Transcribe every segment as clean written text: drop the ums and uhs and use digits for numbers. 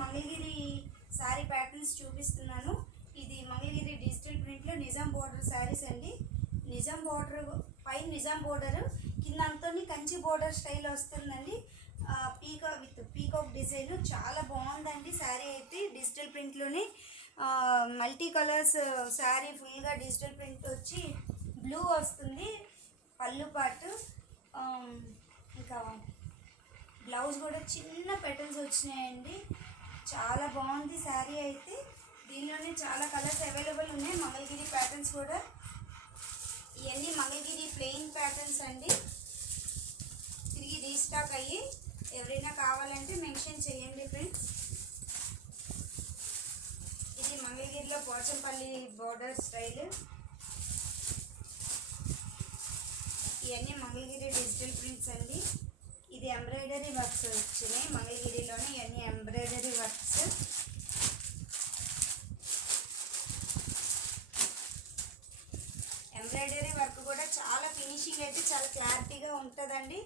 Mangalagiri sari patterns చూపిస్తున్నాను. ఇది Mangalagiri digital ప్రింట్లో నిజాం బోర్డర్ శారీస్ అండి. నిజాం బోర్డర్ పైన నిజాం బోర్డర్ కింద అంతోని కంచి బోర్డర్ స్టైల్ వస్తుందండి. పీకాక్ డిజైన్ చాలా బాగుందండి. శారీ అయితే డిజిటల్ ప్రింట్లోనే మల్టీ కలర్స్ శారీ ఫుల్గా డిజిటల్ ప్రింట్ వచ్చి బ్లూ వస్తుంది పళ్ళు పాటు. ఇంకా బ్లౌజ్ కూడా చిన్న పెటల్స్ వచ్చినాయండి. చాలా బాగుంది శారీ అయితే. దీనిలోనే చాలా కలర్స్ అవైలబుల్ ఉన్నాయి. మంగళగిరి ప్యాటర్న్స్ కూడా ఇవన్నీ మంగళగిరి ప్లెయిన్ ప్యాటర్న్స్ అండి. తిరిగి రీస్టాక్ అయ్యి ఎవరైనా కావాలంటే మెన్షన్ చేయండి ఫ్రెండ్స్. ఇది మంగళగిరిలో పోచంపల్లి బోర్డర్ స్టైల్. ఇవన్నీ మంగళగిరి డిజిటల్ ప్రింట్స్ అండి. ఇది ఎంబ్రాయిడరీ వర్క్స్ వచ్చినాయి మంగళగిరిలోనే. ఇవన్నీ ఎంబ్రాయిడరీ వర్క్స్. ఎంబ్రాయిడరీ వర్క్ కూడా చాలా ఫినిషింగ్ అయితే చాలా క్లారిటీగా ఉంటుందండి.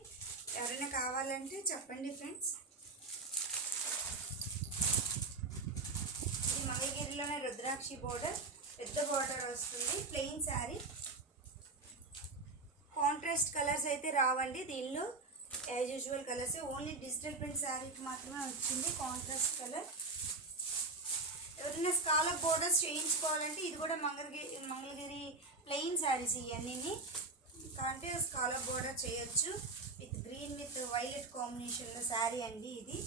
ఎవరైనా కావాలంటే చెప్పండి ఫ్రెండ్స్. ఇది మంగళగిరిలోనే రుద్రాక్షి బోర్డర్, పెద్ద బోర్డర్ వస్తుంది. ప్లెయిన్ శారీ. కాంట్రాస్ట్ కలర్స్ అయితే రావండి దీనిలో. As usual colours only digital print శారీకి మాత్రమే వచ్చింది కాంట్రాస్ట్ కలర్. ఎవరైనా స్కాలప్ బోర్డర్స్ చేయించుకోవాలంటే ఇది కూడా మంగళగిరి ప్లెయిన్ శారీస్ ఇవన్నీ. అంటే స్కాలప్ బోర్డర్ చేయొచ్చు. విత్ గ్రీన్ విత్ వైలెట్ కాంబినేషన్లో శారీ అండి ఇది.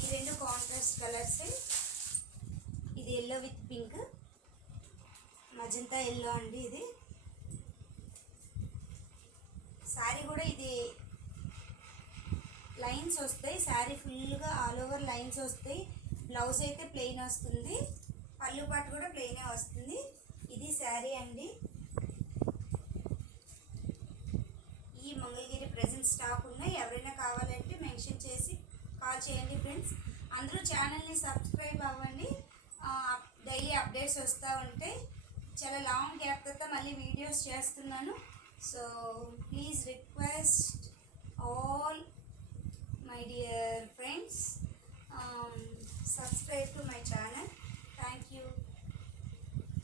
ఈ రెండు కాంట్రాస్ట్ కలర్స్. ఇది yellow with pink, magenta yellow అండి. ఇది శారీ కూడా ఇది లైన్స్ వస్తాయి. శారీ ఫుల్గా ఆల్ ఓవర్ లైన్స్ వస్తాయి. బ్లౌజ్ అయితే ప్లెయిన్ వస్తుంది. పళ్ళు పాటు కూడా ప్లెయినే వస్తుంది. ఇది శారీ అండి. ఈ మంగళగిరి ప్రెజెంట్ స్టాక్ ఉన్నాయి. ఎవరైనా కావాలంటే మెన్షన్ చేసి కాల్ చేయండి ఫ్రెండ్స్. అందరూ ఛానల్ని సబ్స్క్రైబ్ అవ్వండి. డైలీ అప్డేట్స్ వస్తూ ఉంటాయి. చాలా లాంగ్ గ్యాప్ తర్వాత మళ్ళీ వీడియోస్ చేస్తున్నాను. So please